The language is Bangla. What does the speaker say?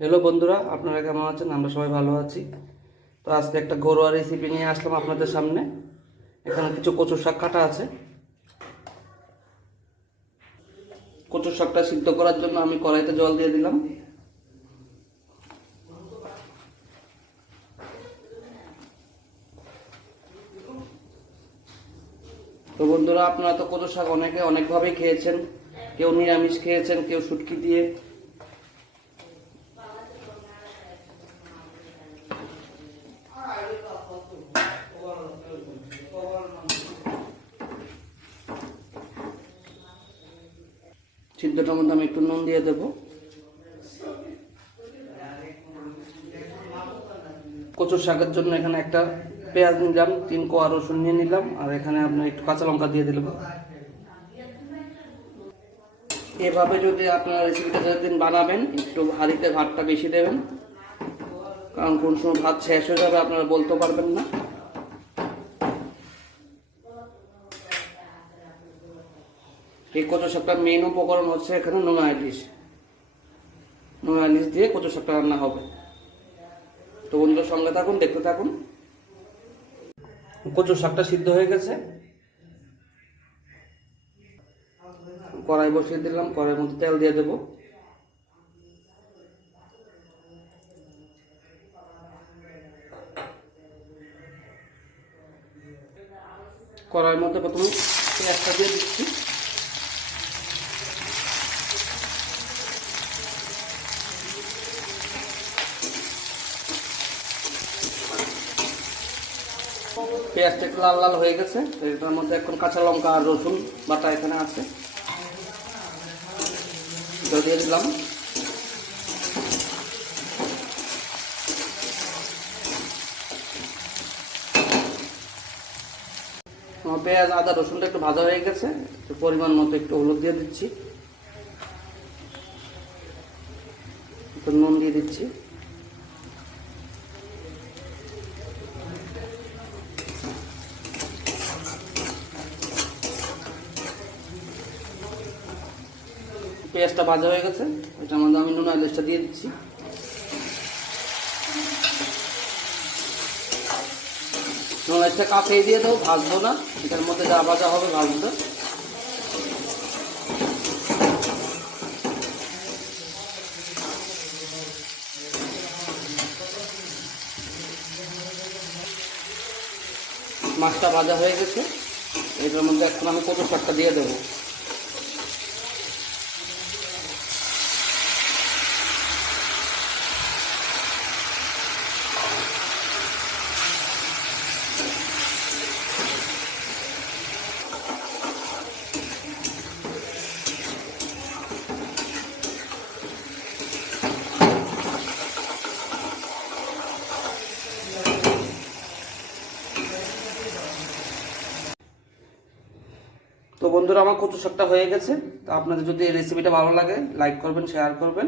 হ্যালো বন্ধুরা, আপনারা কেমন আছেন? আমরা সবাই ভালো আছি। তো আজকে একটা ঘরোয়া রেসিপি নিয়ে আসলাম আপনাদের সামনে। এখানে কিছু কচুর শাক কাটা আছে। কচুর শাকটা সিদ্ধ করার জন্য আমি কড়াইতে জল দিয়ে দিলাম। তো বন্ধুরা, আপনারা তো কচুর শাক অনেকে অনেকভাবেই খেয়েছেন। কেউ নিরামিষ খেয়েছেন, কেউ শুটকি দিয়ে। সিদ্ধটার মধ্যে আমি একটু নুন দিয়ে দেবো। কচুর শাকের জন্য এখানে একটা পেঁয়াজ নিলাম, তিন কোয়া রসুন নিয়ে নিলাম, আর এখানে আপনার একটু কাঁচা লঙ্কা দিয়ে দিলাম। এভাবে যদি আপনারা রেসিপিটা যেদিন বানাবেন, একটু হাঁড়িতে ভাতটা বেশি দেবেন, কারণ কোন সময় ভাত শেষ হয়ে যাবে আপনারা বলতে পারবেন না। এই কচু শাকটার মেইন উপকরণ হচ্ছে এখানে নোনা ইলিশ নোনা ইলিশ দিয়ে কচু শাকটা রান্না হবে। তো বন্ধুরা সঙ্গে থাকুন, দেখতে থাকুন। কচু শাকটা সিদ্ধ হয়ে গেছে। কড়াই বসিয়ে দিলাম, কড়াইয়ের মধ্যে তেল দিয়ে দেবো। কড়াইয়ের মধ্যে প্রথমে পেঁয়াজটা দিয়ে দিচ্ছি। পেঁয়াজটা একটু লাল লাল হয়ে গেছে। এটার মধ্যে এখন কাঁচা লঙ্কা আর রসুন বাটা এখানে আছে। দিয়ে দিলাম। পেঁয়াজ, আদা, রসুনটা একটু ভাজা হয়ে গেছে। পরিমাণ মতো একটু হলুদ দিয়ে দিচ্ছি। একটু নুন দিয়ে দিচ্ছি। পেঁয়াজটা ভাজা হয়ে গেছে। এটার মধ্যে আমি নুন আইলেসটা দিয়ে দিচ্ছি। নুন আইলেসটা কাপে দিয়ে দেবো, ভাজবো না। এটার মধ্যে যা ভাজা হবে ভাজবো। মাছটা ভাজা হয়ে গেছে। এটার মধ্যে এখন আমি কত শাকটা দিয়ে দেবো। বন্ধুরা, আমার কচু শাকটা হয়ে গেছে। তো আপনাদের যদি এই রেসিপিটা ভালো লাগে লাইক করবেন শেয়ার করবেন।